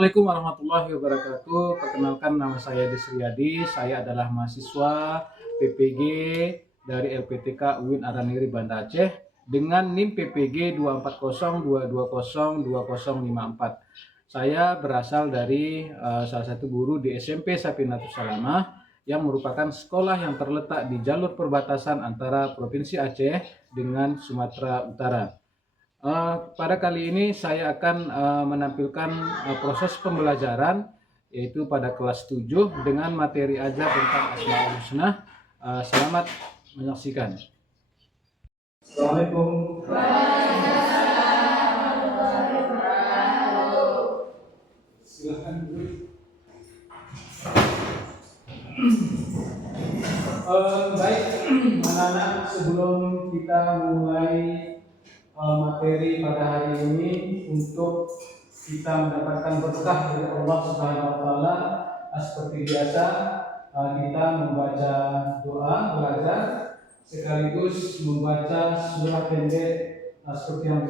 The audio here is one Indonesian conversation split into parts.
Assalamualaikum warahmatullahi wabarakatuh. Perkenalkan, nama saya Desriyadi. Saya adalah mahasiswa PPG dari LPTK UIN Araniri Banda Aceh dengan NIM PPG 24022020054. Saya berasal dari salah satu guru di SMP Sapinatus Salamah yang merupakan sekolah yang terletak di jalur perbatasan antara Provinsi Aceh dengan Sumatera Utara. Pada kali ini saya akan menampilkan proses pembelajaran yaitu pada kelas 7 dengan materi ajar tentang Asmaul Husna. Selamat menyaksikan. Assalamualaikum. Silakan dulu. Baik, anak-anak, sebelum kita mulai materi pada hari ini, untuk kita mendapatkan berkah dari Allah Subhanahu wa taala, seperti biasa kita membaca doa belajar sekaligus membaca surah pendek seperti yang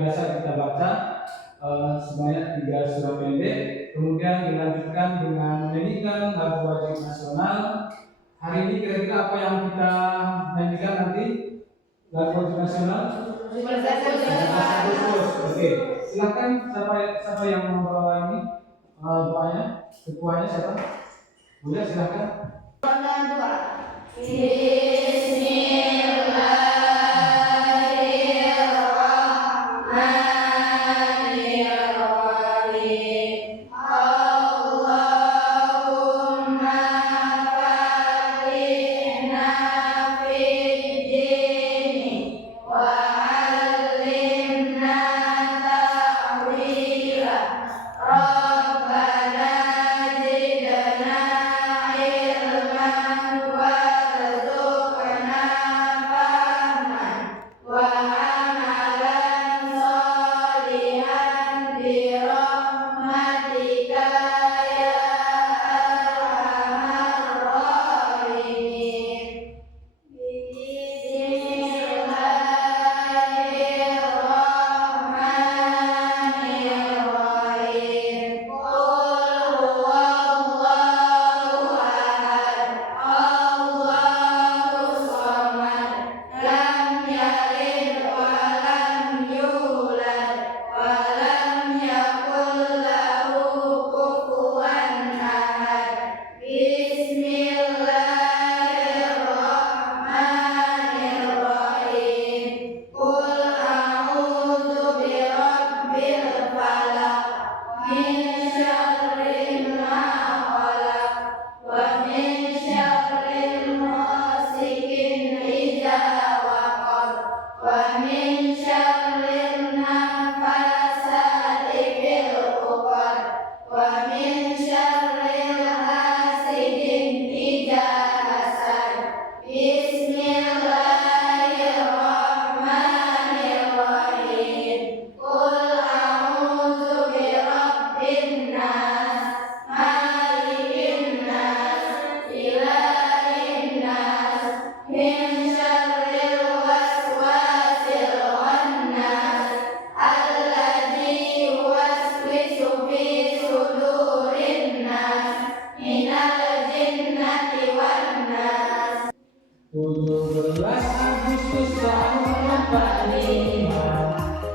biasa kita baca sebanyak 3 surah pendek. Kemudian dilanjutkan dengan menyanyikan lagu wajib nasional. Hari ini kira-kira apa yang kita nyanyikan nanti? Lagu wajib nasional? Oke, silakan siapa yang membawa ini doanya? Ketuanya siapa? Boleh silakan.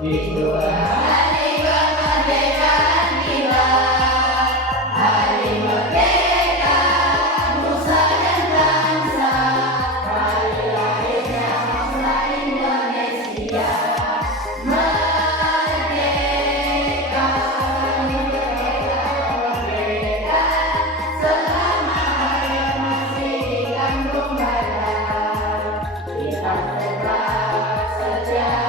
Itu hari kemerdekaan kita, hari merdeka nusa dan bangsa, hari lahirnya bangsa Indonesia. Merdeka, merdeka, selama hayat masih dikandung badan, kita tetap setia.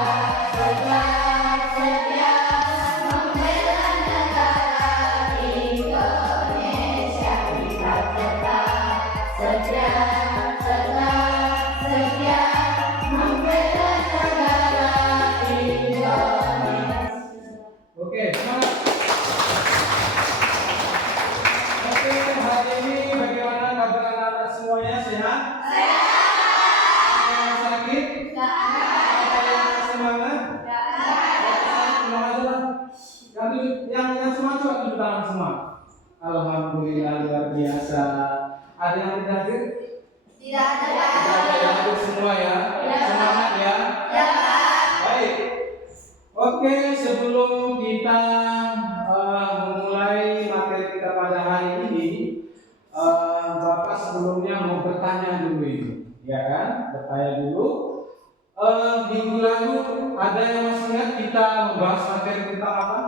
semua? Alhamdulillah, luar biasa. Ada yang tidak hadir? Tidak ada. Tidak ada yang hadir semua ya. Ya. Semangat ya. Ya. Baik. Oke, sebelum kita memulai materi kita pada hari ini, Bapak sebelumnya mau bertanya dulu ini, ya kan? Bertanya dulu. Minggu lalu ada yang masih ingat kita membahas materi tentang apa?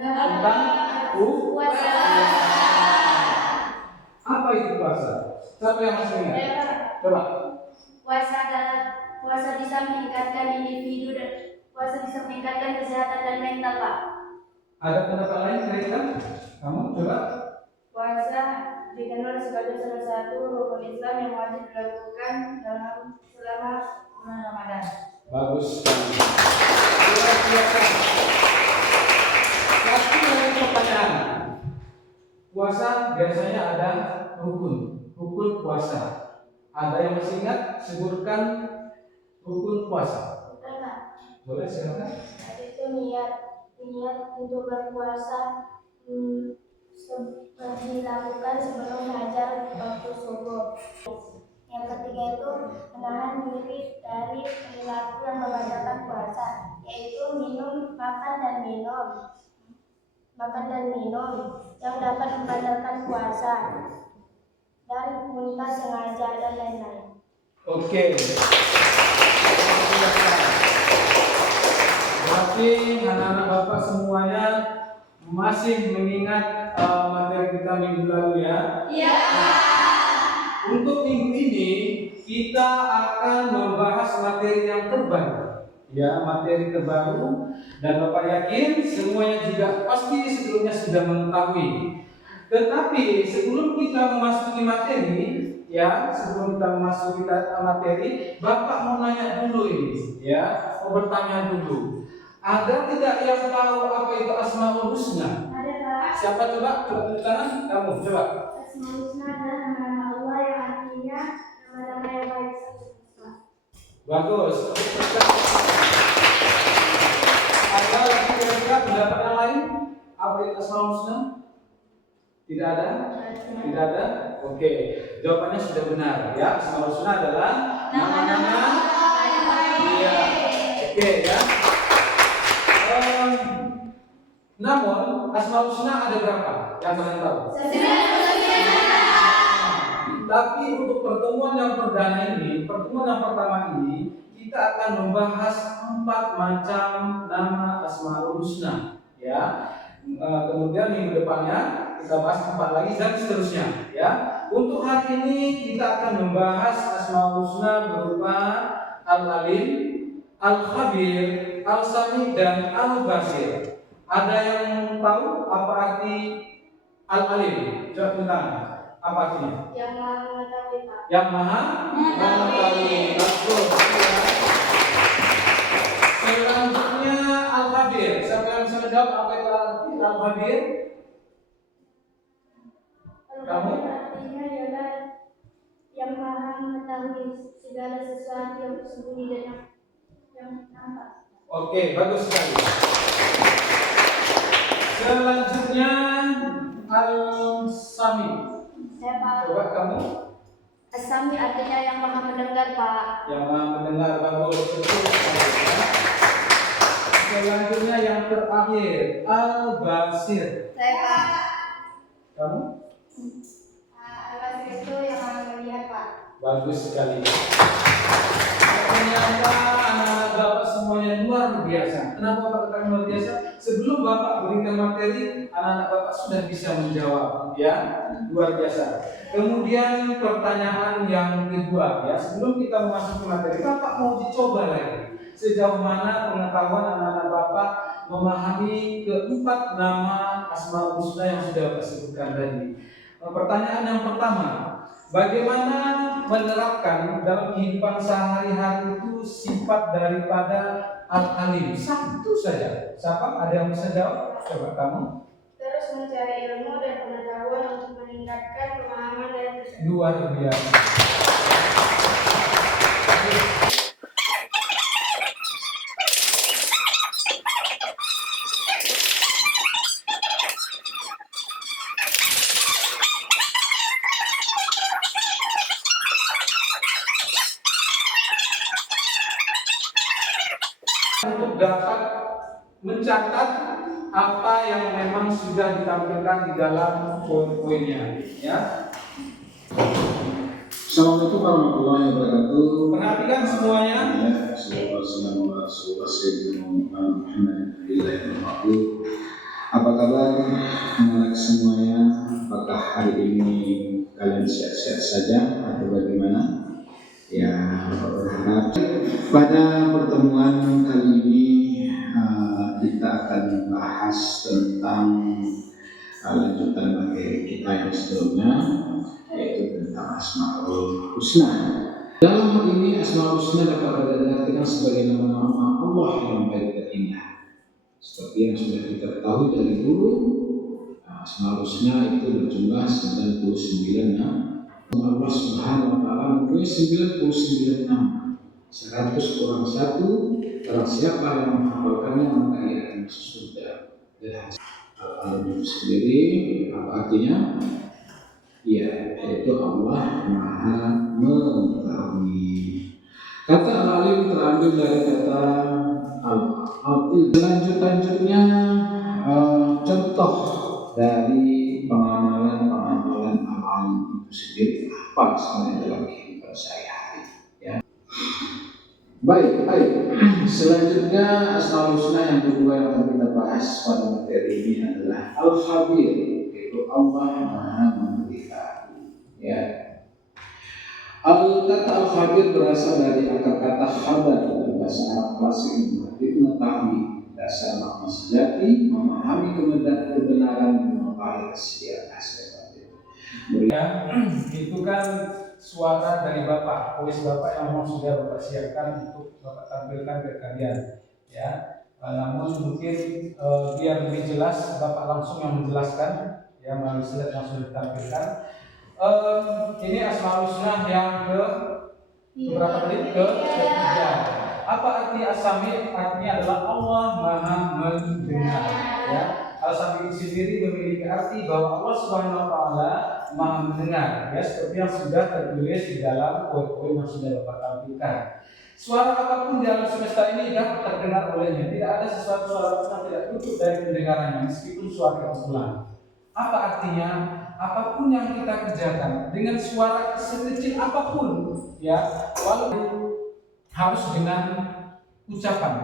Tentang puasa. Apa itu puasa? Siapa yang masih ingat? Coba. Puasa bisa meningkatkan individu dan puasa bisa meningkatkan kesehatan dan mental, Pak. Ada pendapat lain kira-kira? Kamu coba. Puasa dikenal sebagai salah satu rukun Islam yang wajib dilakukan selama bulan Ramadan. Bagus sekali. Luar biasa. Tapi ada pertanyaan. Puasa biasanya ada rukun puasa. Ada yang masih ingat? Sebutkan rukun puasa. Boleh silakan. Itu niat untuk berpuasa dilakukan sebelum fajar waktu subuh. Yang ketiga itu menahan diri dari perilaku yang membatalkan puasa, yaitu makan dan minum yang dapat membatalkan puasa, dan muntah sengaja dan lain-lain. Oke. Berarti anak-anak Bapak semuanya masih mengingat materi kita minggu lalu ya? Iya. Untuk minggu ini kita akan membahas materi yang terbaru. Ya, materi terbaru, dan Bapak yakin semuanya juga pasti sebelumnya sudah mengetahui. Tetapi sebelum kita memasuki materi, Bapak mau nanya dulu ini, ya, mau bertanya dulu. Ada tidak yang tahu apa itu Asmaul Husna? Ada, Pak. Siapa coba tunjuk tangan? Kamu coba. Asmaul Husna adalah nama-nama Allah yang artinya nama-nama yang baik. Bagus. Ada lagi kira-kira pendapat yang lain? Apa itu Asmaul Husna? Tidak ada? Tidak ada? Oke, jawabannya sudah benar ya. Asmaul Husna adalah nama-nama yang baik. Iya. Oke ya. Namun Asmaul Husna ada berapa? Yang kalian tahu? Tapi untuk pertemuan yang pertama ini, kita akan membahas 4 macam nama Asmaul Husna, ya. Kemudian minggu depannya kita bahas 4 lagi dan seterusnya, ya. Untuk hari ini kita akan membahas Asmaul Husna berupa Al-Alim, Al-Khabir, Al-Sami, dan Al-Basir. Ada yang tahu apa arti Al-Alim? Coba tentang apa artinya? Yang Maha Mengetahui, Pak. Yang Maha Mengetahui. Bagus. Selanjutnya Al-Khabir. Siapa yang bisa menjawab apa itu arti Al-Khabir? Kamu? Artinya ialah yang Maha Mengetahui segala sesuatu yang tersembunyi dan yang nampak. Oke, bagus sekali. Selanjutnya Al-Sami. Saya, Pak. Coba kamu. As-Sami artinya yang Maha Mendengar, Pak. Yang Maha Mendengar. Bagus. Betul sekali, ya. Selanjutnya yang terakhir Al-Basir. Saya, Pak. Kamu? Al-Basir itu yang Maha Melihat, Pak. Bagus sekali. Ternyata anak-anak Bapak semuanya luar biasa. Kenapa Bapak katakan luar biasa? Sebelum Bapak berikan materi, anak-anak Bapak sudah bisa menjawab, ya, luar biasa. Kemudian pertanyaan yang kedua, ya, sebelum kita memasuki materi, Bapak mau dicoba lagi sejauh mana pengetahuan anak-anak Bapak memahami keempat nama Asmaul Husna yang sudah Bapak sebutkan tadi. Pertanyaan yang pertama, bagaimana menerapkan dalam kehidupan sehari-hari itu sifat daripada Al-Alim? Satu saja. Siapa? Ada yang bisa jawab? Coba kamu. Terus mencari ilmu dan pengetahuan untuk meningkatkan pemahaman dan kesadaran. Luar biasa. mencatat apa yang memang sudah ditampilkan di dalam poin-poinnya, ya. Assalamualaikum warahmatullahi wabarakatuh. Perhatikan semuanya. Apa kabar anak semuanya? Apakah hari ini kalian sehat-sehat saja atau bagaimana? Ya, berharap pada pertemuan kali ini kita akan membahas tentang lanjutan materi kita yang sebelumnya, yaitu tentang Asmaul Husna. Dalam hal ini Asmaul Husna dapat diartikan sebagai nama-nama Allah yang baik dan indah. Seperti yang sudah kita ketahui dari dulu, Asmaul Husna itu berjumlah 99 nama. Allah Subhanahu wa taala mempunyai 99 nama. 100 kurang 1, barang siapa yang menghafalkannya maka ia akan masuk surga. Al-Alim sendiri apa artinya? Ya, yaitu Allah Maha Mengetahui. Kata Al-Alim terambil dari kata Al-Alim. Selanjutnya contoh dari pengamalan Al-Alim itu sendiri apa sebenarnya dalam kehidupan sehari-hari, ya. Baik. Selanjutnya Asmaul Husna yang kedua yang akan kita bahas pada materi ini adalah Al-Khabir, yaitu Allah Maha Mengetahui. Ya. Kata Al-Khabir berasal dari akar kata khabar dalam bahasa Arab klasik yang berarti mengetahui, dasar makna sejati, memahami kebenaran dan mengetahui kesetiaan aspek. Ya, itu kan suara dari Bapak, voice Bapak yang mau sudah Bapak siapkan untuk Bapak tampilkan ke kalian, ya. Namun mungkin biar lebih jelas Bapak langsung yang menjelaskan, ya, melalui slide yang sudah ditampilkan. Ini Asmaul Husna yang berapa tadi? Ketiga. Apa arti As-Sami'? Artinya adalah Allah Maha Mendengar, ya. Al-Sami' sendiri memiliki arti bahwa Allah Subhanahu wa taala Maha Mendengar, ya, seperti yang sudah tertulis di dalam poin-poin yang sudah Bapak tampilkan. Suara apapun di alam semesta ini dapat terdengar olehnya. Tidak ada sesuatu suara yang tidak tutup dari pendengarannya, meskipun suara yang pelan. Apa artinya? Apapun yang kita kerjakan dengan suara sekecil apapun, ya, walaupun harus dengan ucapan,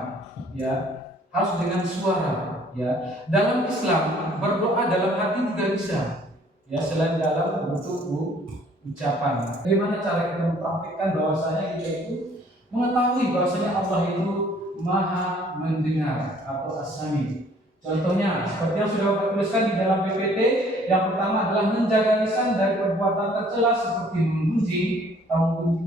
ya, harus dengan suara, ya. Dalam Islam berdoa dalam hati juga bisa, ya, selain dalam bentuk ucapan. Bagaimana cara kita mempraktikkan bahwasanya kita itu mengetahui bahwasanya Allah itu Maha Mendengar atau As-Sami'. Contohnya seperti yang sudah Bapak tuliskan di dalam PPT, yang pertama adalah menjaga lisan dari perbuatan tercela seperti memuji atau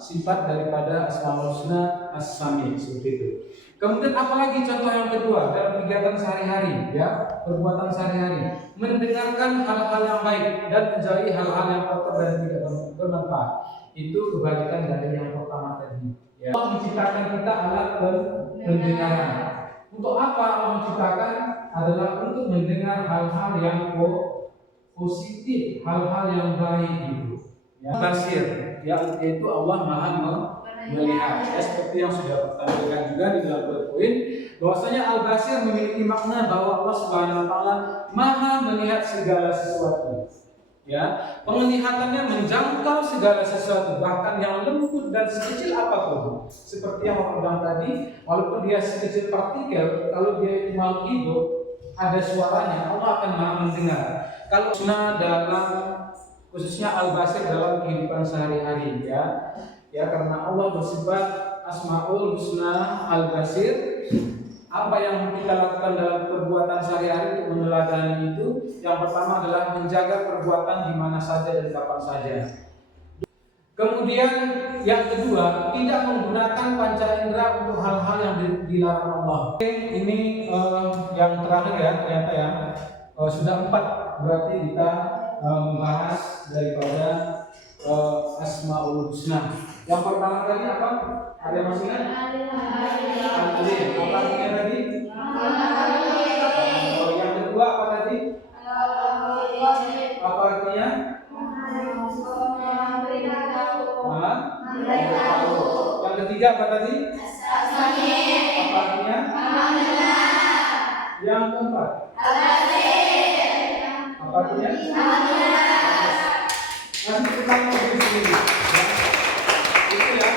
sifat daripada Asmaul Husna As-Sami' seperti itu. Kemudian apalagi contoh yang kedua dalam kegiatan sehari-hari, ya, perbuatan sehari-hari, mendengarkan hal-hal yang baik dan menjauhi hal-hal yang kotor dan tidak bermanfaat. Itu kebalikan dari yang pertama tadi, ya. Allah menciptakan kita alat pendengaran. Untuk apa Allah menciptakan? Adalah untuk mendengar hal-hal yang positif, hal-hal yang baik itu, ya. Basir, yaitu Allah Maha Melihat, ya, seperti yang sudah ditampilkan juga di dalam poin, bahwasanya Al-Basir memiliki makna bahwa Allah Subhanahu wa taala Maha melihat segala sesuatu, ya. Penglihatannya menjangkau segala sesuatu, bahkan yang lembut dan sekecil apapun. Seperti yang Bapak bilang tadi, walaupun dia sekecil partikel, kalau dia itu makhluk hidup, ada suaranya, Allah akan Maha mendengar. Kalau dalam khususnya Al-Basir dalam kehidupan sehari-hari, ya. Ya, karena Allah bersifat Asmaul Husna Al-Basir. Apa yang kita lakukan dalam perbuatan sehari-hari untuk meneladani itu, yang pertama adalah menjaga perbuatan di mana saja dan kapan saja. Kemudian yang kedua, tidak menggunakan panca indera untuk hal-hal yang dilarang Allah. Ini yang terakhir, ya, ternyata, ya, sudah 4 berarti kita membahas daripada Asmaul Husna. Yang pertama tadi apa? Ada yang masih ingat? Al-Alim. Apa artinya tadi? Oh, yang kedua apa tadi? Apa artinya? Yang ketiga apa tadi? Apa artinya? Yang keempat. Apa artinya? Kasih pertanyaan diri sendiri. Itu ya.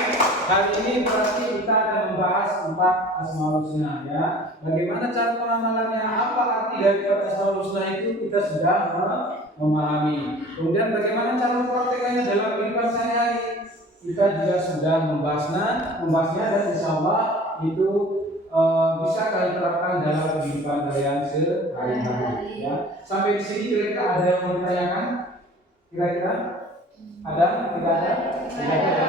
Hari ini berarti kita akan membahas 4 Asmaul Husna ya. Bagaimana cara pengamalannya? Apa arti dari Asmaul Husna itu kita sudah memahami. Kemudian bagaimana cara mempraktekannya dalam kehidupan sehari-hari? Kita juga sudah membahasnya dan insya Allah itu bisa kalian terapkan dalam kehidupan kalian sehari-hari ya. Sampai di sini kira-kira ada yang mau ditanyakan? Kira-kira ada? Tidak ada? Tidak ada ya?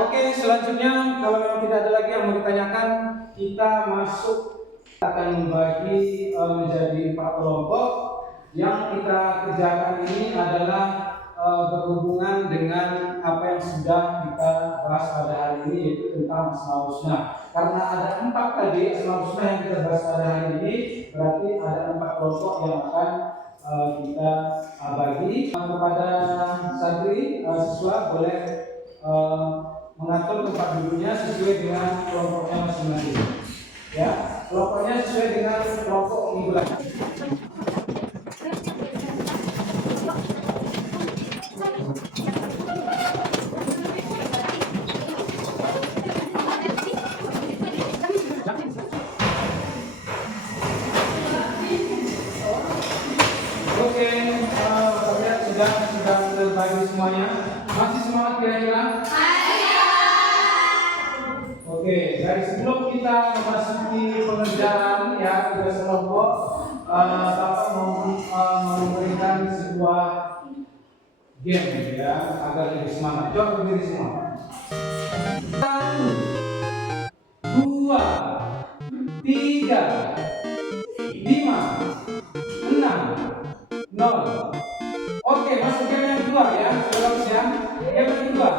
Oke, selanjutnya kalau memang tidak ada lagi yang mau ditanyakan, kita masuk akan membagi menjadi 4 kelompok. Yang kita kerjakan ini adalah berhubungan dengan apa yang sudah kita bahas pada hari ini, yaitu tentang Asmaul Husna. Karena ada 4 tadi Asmaul Husna yang kita bahas pada hari ini, berarti ada 4 kelompok yang akan kita bagi. Kepada santri siswa boleh mengatur tempat duduknya sesuai dengan kelompoknya masing-masing. Ya, kelompoknya sesuai dengan kelompok mingguan. Oke, kalian sudah terbagi semuanya. Masih semangat kira-kira? Oke, dari sebelum kita memasuki pengerjaan ya tugas kelompok, Bapak memberikan sebuah game ya agar lebih semangat. Coba berdiri semua. 1, 2, 3, 5, 6, 0. Oke, masuk game yang kedua ya. Sudah siap? Game yang kedua.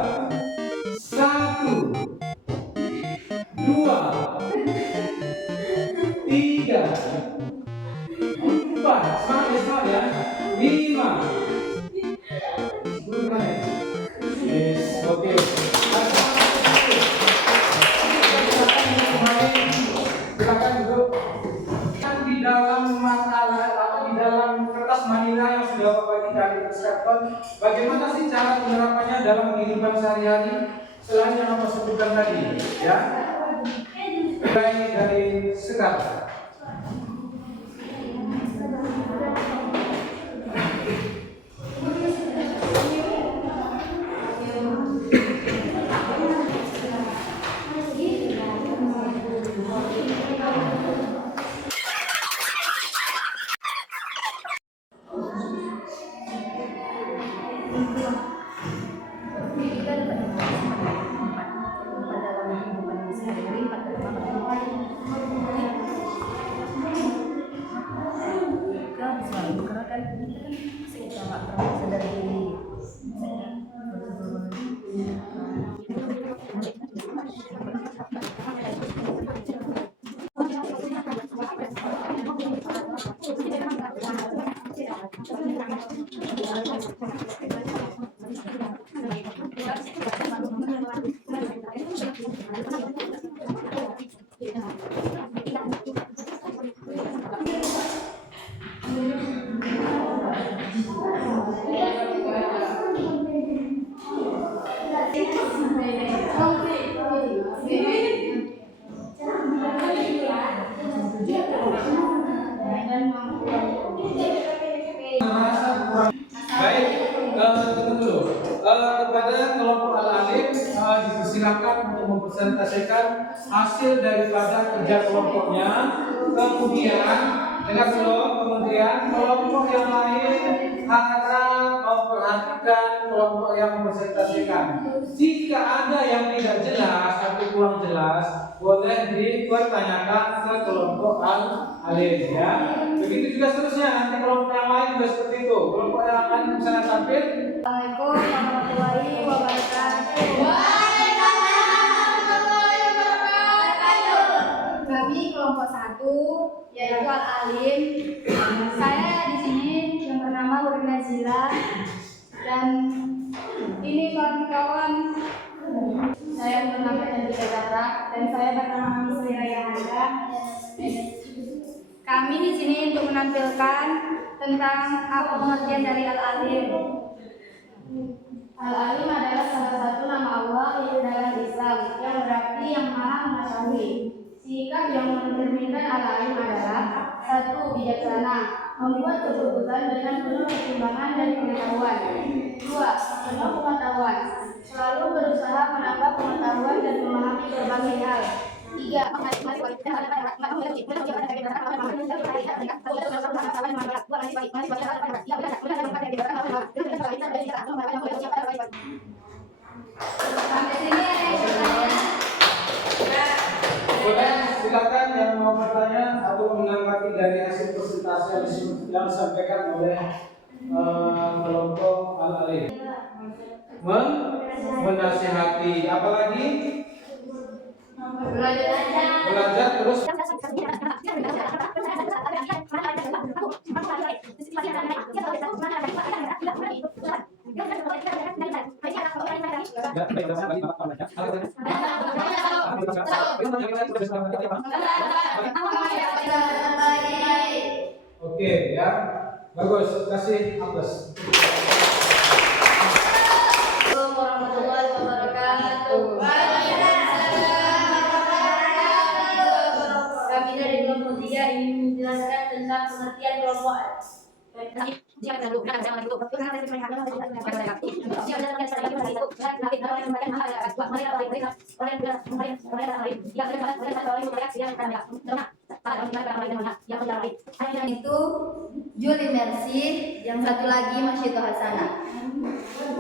1, 2, 3, 4, semangat ya, 5, 10 menit. Yes, oke. Silakan duduk. Di dalam makalah atau di dalam kertas manila yang sudah Bapak bagi persiapkan, bagaimana sih cara penerapannya dalam kehidupan sehari-hari selain yang Bapak sebutkan tadi, ya? Mulai dari sekarang. Baik, tunggu dulu. Kepada kelompok Al-Alif dipersilakan untuk mempresentasikan hasil daripada kerja kelompoknya. Kemudian kemudian kelompok yang lain harap memperhatikan kelompok yang mempresentasikan. Jika ada yang tidak jelas atau kurang jelas, boleh dipertanyakan ke kelompok Al-Alif ya. Begitu juga seterusnya, nanti kelompok yang lain juga seperti itu. Kelompok yang lain misalnya tampil. Assalamualaikum warahmatullahi wabarakatuh. Kami kelompok 1 yaitu Al-Alim. Saya di sini yang bernama Wurin Nazila dan ini kawan-kawan saya bernama Nadira Zahra dan saya bernama Misri Rayahanda. Kami di sini untuk menampilkan tentang apa pengertian dari Al-Alim. Al-Alim adalah salah satu nama Allah yang dalam Islam yang berarti yang Maha Mengetahui. Sikap yang mencerminkan Al-Alim adalah: 1. Bijaksana, membuat keputusan dengan penuh pertimbangan dan pengetahuan. 2. Penuh pengetahuan, selalu berusaha menambah pengetahuan dan memahami berbagai hal. 3. Boleh silakan yang mau bertanya atau menanggapi dari hasil presentasi yang disampaikan oleh kelompok Al-Alim. Menasihati, apalagi belajar terus. Oke ya, bagus, kasih aplaus. Assalamualaikum warahmatullahi wabarakatuh. Kami dari kelompok 3 ingin menjelaskan tentang pengertian kelompok. Yang itu Juli Mercy, yang satu lagi Masyito Hasana.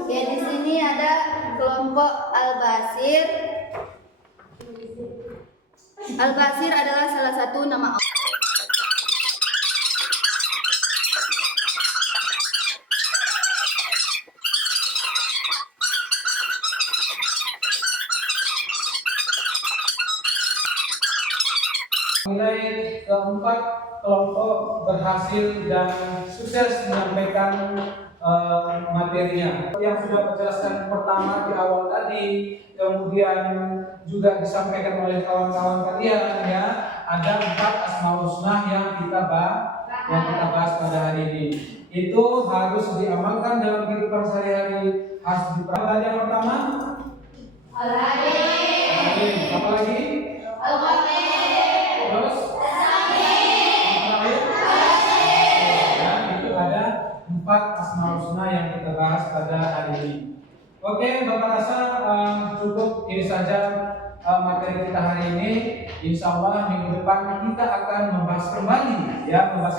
Oke, di sini ada kelompok Al-Basir. Al-Basir adalah salah satu nama Allah. Nilai keempat, kelompok berhasil dan sukses menyampaikan materinya. Yang sudah menjelaskan pertama di awal tadi, kemudian juga disampaikan oleh kawan-kawan kalian ya, ada 4 asmaul husna yang kita bahas pada hari ini. Itu harus diamalkan dalam kehidupan sehari-hari, harus diperhatikan. Yang pertama, Al-Alim. Apa lagi? Terus? Dan itu ada 4 asmaul husna yang kita bahas pada hari ini. Oke, Bapak rasa cukup ini saja materi kita hari ini. Insya Allah minggu depan kita akan membahas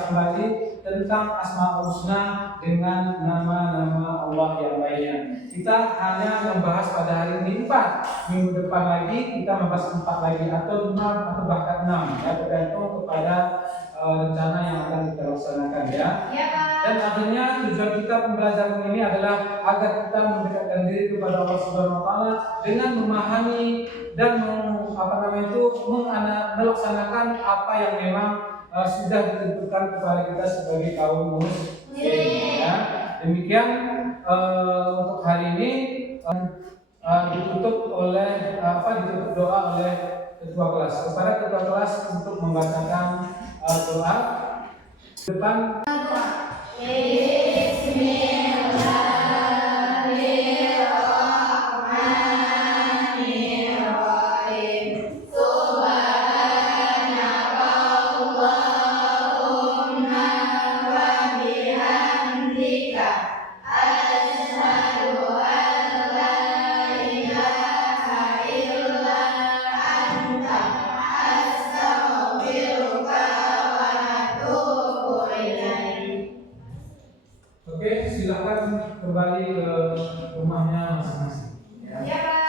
kembali tentang asmaul husna dengan nama-nama Allah yang lainnya. Kita hanya membahas pada hari ini 4. Minggu depan lagi kita membahas 4 lagi atau 5 atau bahkan 6 ya, tergantung kepada rencana yang akan kita laksanakan ya. Dan akhirnya tujuan kita pembelajaran ini adalah agar kita mendekatkan diri kepada Allah Subhanahu wa taala dengan memahami dan melaksanakan apa yang memang sudah ditentukan kepada kita sebagai kaum muslim ya. Demikian untuk hari ini ditutup doa oleh ketua kelas. Kepada ketua kelas untuk membacakan doa depan. Oke, silakan kembali ke rumahnya masing-masing. Ya.